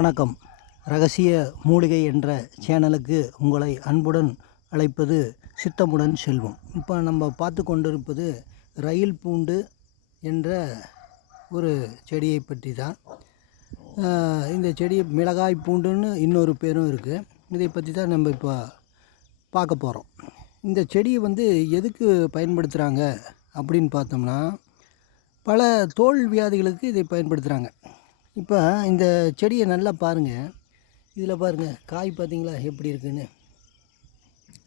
வணக்கம். ரகசிய மூலிகை என்ற சேனலுக்கு உங்களை அன்புடன் அழைப்பது சித்தமுடன் செல்வம். இப்போ நம்ம பார்த்து கொண்டிருப்பது ரயில் பூண்டு என்ற ஒரு செடியை பற்றி தான் இந்த செடி மிளகாய் பூண்டுன்னு இன்னொரு பேரும் இருக்குது இதை பற்றி தான் நம்ம இப்போ பார்க்க போகிறோம் இந்த செடியை வந்து எதுக்கு பயன்படுத்துகிறாங்க அப்படின்னு பார்த்தோம்னா பல தோல் வியாதிகளுக்கு இதை பயன்படுத்துகிறாங்க இப்போ இந்த செடியை நல்லா பாருங்கள் இதில் பாருங்கள் காய் பார்த்தீங்களா? எப்படி இருக்குன்னு?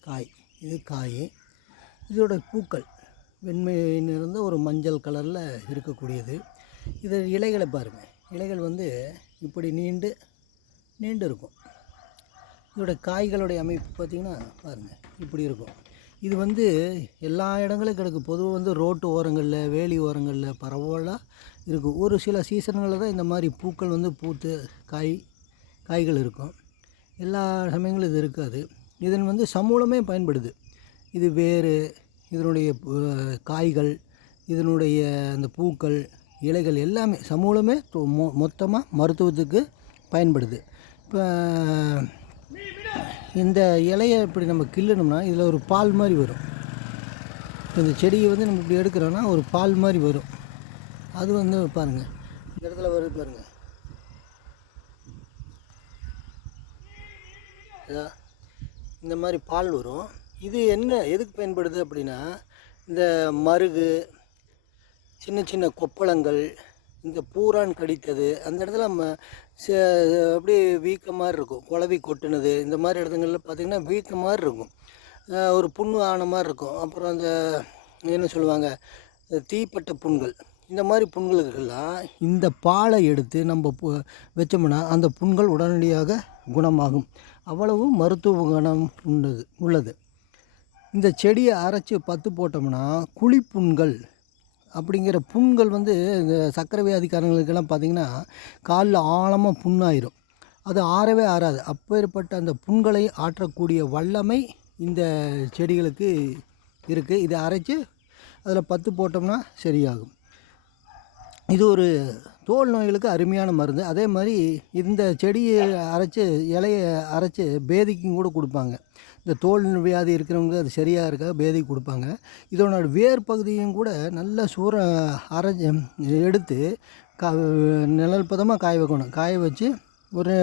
காய். இது காய். இதோட பூக்கள். வெண்மை நிறந்த ஒரு மஞ்சள் கலரில் இருக்கக்கூடியது. இது இலைகளை பாருங்கள் இலைகள் வந்து இப்படி நீண்டு நீண்டு இருக்கும். இதோட காய்களுடைய அமைப்பு பார்த்திங்கன்னா பாருங்கள் இப்படி இருக்கும். இது வந்து எல்லா இடங்களும் கிடக்கும் பொதுவாக வந்து ரோட்டு ஓரங்களில் வேலி ஓரங்களில் பரவலாக இருக்கும். ஒரு சில சீசன்களில் தான் இந்த மாதிரி பூக்கள் வந்து பூத்து காய் காய்கள் இருக்கும். எல்லா சமயங்களும் இது இருக்காது. இதன் வந்து சமூலமே பயன்படுது. இது வேறு இதனுடைய காய்கள் இதனுடைய அந்த பூக்கள் இலைகள் எல்லாமே சமூலமே மொ மொத்தமாக மருத்துவத்துக்கு பயன்படுது. இப்போ இந்த இலையை இப்படி நம்ம கிள்ளணும்னா இதில் ஒரு பால் மாதிரி வரும். இப்போ இந்த செடியை வந்து நம்ம இப்படி எடுக்கிறோன்னா ஒரு பால் மாதிரி வரும். அது வந்து பாருங்கள் இந்த இடத்துல வருது பாருங்கள் இந்த மாதிரி பால் வரும். இது என்ன எதுக்கு பயன்படுது அப்படின்னா இந்த மருகு சின்ன சின்ன கொப்பளங்கள் இந்த பூரான் கடித்தது அந்த இடத்துல நம்ம ச- அப்படியே வீக்க மாதிரி இருக்கும். குழவி கொட்டுனது இந்த மாதிரி இடத்துங்களில் பார்த்திங்கன்னா வீக்க மாதிரி இருக்கும். ஒரு புண்ணு ஆன மாதிரி இருக்கும். அப்புறம் அந்த என்ன சொல்லுவாங்க தீப்பட்ட புண்கள். இந்த மாதிரி புண்களுக்கெல்லாம் இந்த பாலை எடுத்து நம்ம பு- வச்சோம்னா அந்த புண்கள் உடனடியாக குணமாகும். அவ்வளவு மருத்துவ குணம் உள்ளது உள்ளது. இந்த செடியை அரைச்சி பத்து போட்டோம்னா குழிப்புண்கள் அப்படிங்கிற புண்கள் வந்து இந்த சர்க்கரை வியாதிக்காரங்களுக்கெல்லாம் பார்த்திங்கன்னா காலில் ஆழமாக புண்ணாயிரும். அது ஆறவே ஆறாது. அப்பேற்பட்ட அந்த புண்களை ஆற்றக்கூடிய வல்லமை இந்த செடிகளுக்கு இருக்குது இதை அரைச்சி அதில் பத்து போட்டோம்னா சரியாகும். இது ஒரு தோல் நோய்களுக்கு அருமையான மருந்து. அதே மாதிரி இந்த செடியை அரைச்சி இலையை அரைச்சி பேதிக்கும் கூட கொடுப்பாங்க. இந்த தோல் வியாதி இருக்கிறவங்க அது சரியாக இருக்க பேதி கொடுப்பாங்க. இதோட வேர் பகுதியும் கூட நல்ல சூற அரைஞ்சி எடுத்து கா நிழல் பதமாக காய வைக்கணும். காய வச்சு ஒரு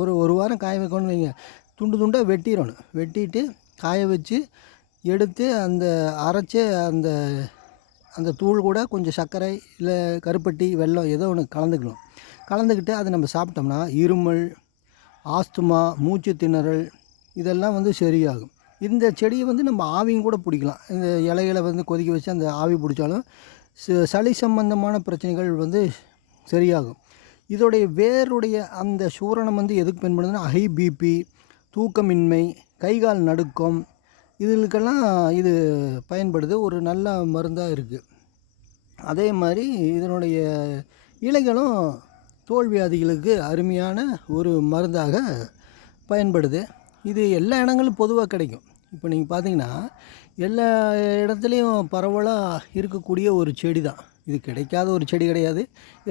ஒரு ஒரு வாரம் காய வைக்கணும் வைங்க. துண்டு துண்டாக வெட்டிடணும். வெட்டிட்டு காய வச்சு எடுத்து அந்த அரைச்சி அந்த அந்த தூள் கூட கொஞ்சம் சர்க்கரை இல்லை கருப்பட்டி வெல்லம் ஏதோ ஒன்று கலந்துக்கணும் கலந்துக்கிட்டு அதை நம்ம சாப்பிட்டோம்னா இருமல் ஆஸ்துமா மூச்சு திணறல் இதெல்லாம் வந்து சரியாகும். இந்த செடியை வந்து நம்ம ஆவியும் கூட பிடிக்கலாம். இந்த இலைகளை வந்து கொதிக்க வச்சு அந்த ஆவி பிடிச்சாலும் ச- சளி சம்பந்தமான பிரச்சனைகள் வந்து சரியாகும். இதோடைய வேருடைய அந்த சூரணம் வந்து எதுக்கு பயன்படுதுன்னா ஹை பிபி தூக்கமின்மை கைகால் நடுக்கம் இதுகளுக்கெல்லாம் இது பயன்படுது. ஒரு நல்ல மருந்தாக இருக்குது அதே மாதிரி இதனுடைய இலைகளும் தோல் வியாதிகளுக்கு அருமையான ஒரு மருந்தாக பயன்படுது. இது எல்லா இடங்களும் பொதுவாக கிடைக்கும். இப்போ நீங்கள் பார்த்தீங்கன்னா எல்லா இடத்துலையும் பரவலாக இருக்கக்கூடிய ஒரு செடி தான் இது கிடைக்காத ஒரு செடி கிடையாது.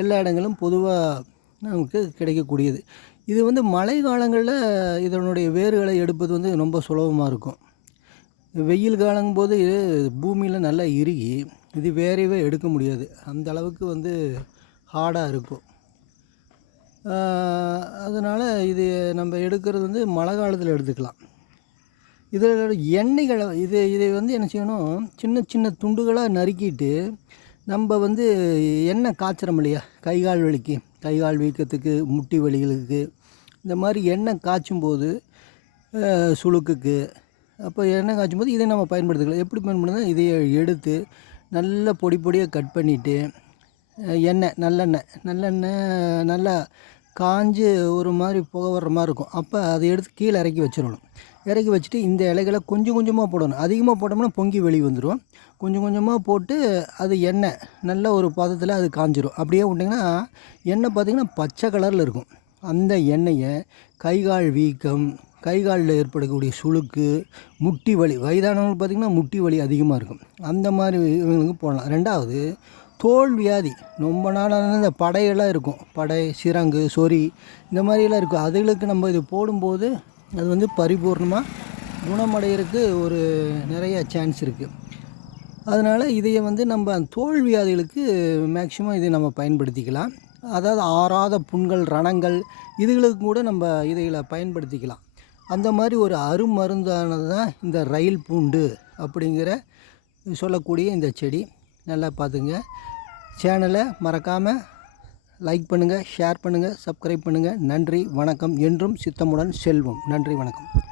எல்லா இடங்களும் பொதுவாக நமக்கு கிடைக்கக்கூடியது. இது வந்து மழை காலங்களில் இதனுடைய வேர்களை எடுப்பது வந்து ரொம்ப சுலபமாக இருக்கும். வெயில் காலங்கும்போது இது பூமியில் நல்லா இறுகி இது வேறையவே எடுக்க முடியாது. அந்த அளவுக்கு வந்து ஹார்டாக இருக்கும். அதனால் இது நம்ம எடுக்கிறது வந்து மழை காலத்தில் எடுத்துக்கலாம். இதில் எண்ணெய்களை இது இதை வந்து என்ன செய்யணும்? சின்ன சின்ன துண்டுகளாக நறுக்கிட்டு நம்ம வந்து எண்ணெய் காய்ச்சறோம் இல்லையா? கை கால் வலிக்கு கை கால் வீக்கத்துக்கு முட்டி வலிகளுக்கு இந்த மாதிரி எண்ணெய் காய்ச்சும் போது சுளுக்குக்கு அப்போ எண்ணெய் காய்ச்சும் போது இதை நம்ம பயன்படுத்திக்கலாம். எப்படி பயன்படுத்தினா இதை எடுத்து நல்ல பொடி பொடியாக கட் பண்ணிவிட்டு எண்ணெய் நல்லெண்ணெய் நல்லெண்ணெய் நல்லா காஞ்சு ஒரு மாதிரி புகை வர்ற மாதிரி இருக்கும். அப்போ அதை எடுத்து கீழே இறக்கி வச்சிடணும். இறக்கி வச்சுட்டு இந்த இலைகளை கொஞ்சம் கொஞ்சமாக போடணும். அதிகமாக போட்டோம்னா பொங்கி வெளியே வந்துடும் கொஞ்சம் கொஞ்சமாக போட்டு அது எண்ணெய் நல்ல ஒரு பதத்தில் அது காஞ்சிரும். அப்படியே விட்டிங்கன்னா எண்ணெய் பார்த்திங்கன்னா பச்சை கலரில் இருக்கும். அந்த எண்ணெயை கைகால் வீக்கம் கை காலில் ஏற்படக்கூடிய சுளுக்கு முட்டி வலி வயதானவங்களுக்கு பார்த்திங்கன்னா முட்டி வலி அதிகமாக இருக்கும். அந்த மாதிரி இவங்களுக்கு போடலாம். ரெண்டாவது தோல் வியாதி. ரொம்ப நாளான இந்த படையெல்லாம் இருக்கும். படை சிரங்கு சொறி இந்த மாதிரியெல்லாம் இருக்கும். அதுகளுக்கு நம்ம இது போடும்போது அது வந்து பரிபூர்ணமாக குணமடைகிறதுக்கு ஒரு நிறைய சான்ஸ் இருக்குது அதனால் இதையை வந்து நம்ம அந்த தோல் வியாதிகளுக்கு மேக்ஸிமம் இதை நம்ம பயன்படுத்திக்கலாம். அதாவது ஆறாத புண்கள் ரணங்கள் இதுகளுக்கு கூட நம்ம இதைகளை பயன்படுத்திக்கலாம். அந்த மாதிரி ஒரு அருமருந்தானது தான் இந்த ரயில் பூண்டு அப்படிங்கிற சொல்லக்கூடிய இந்த செடி. நல்லா பார்த்துங்க. சேனலை மறக்காமல் லைக் பண்ணுங்கள் ஷேர் பண்ணுங்கள் சப்ஸ்கிரைப் பண்ணுங்கள் நன்றி வணக்கம் என்றும் சித்தமுடன் செல்வம். நன்றி வணக்கம்.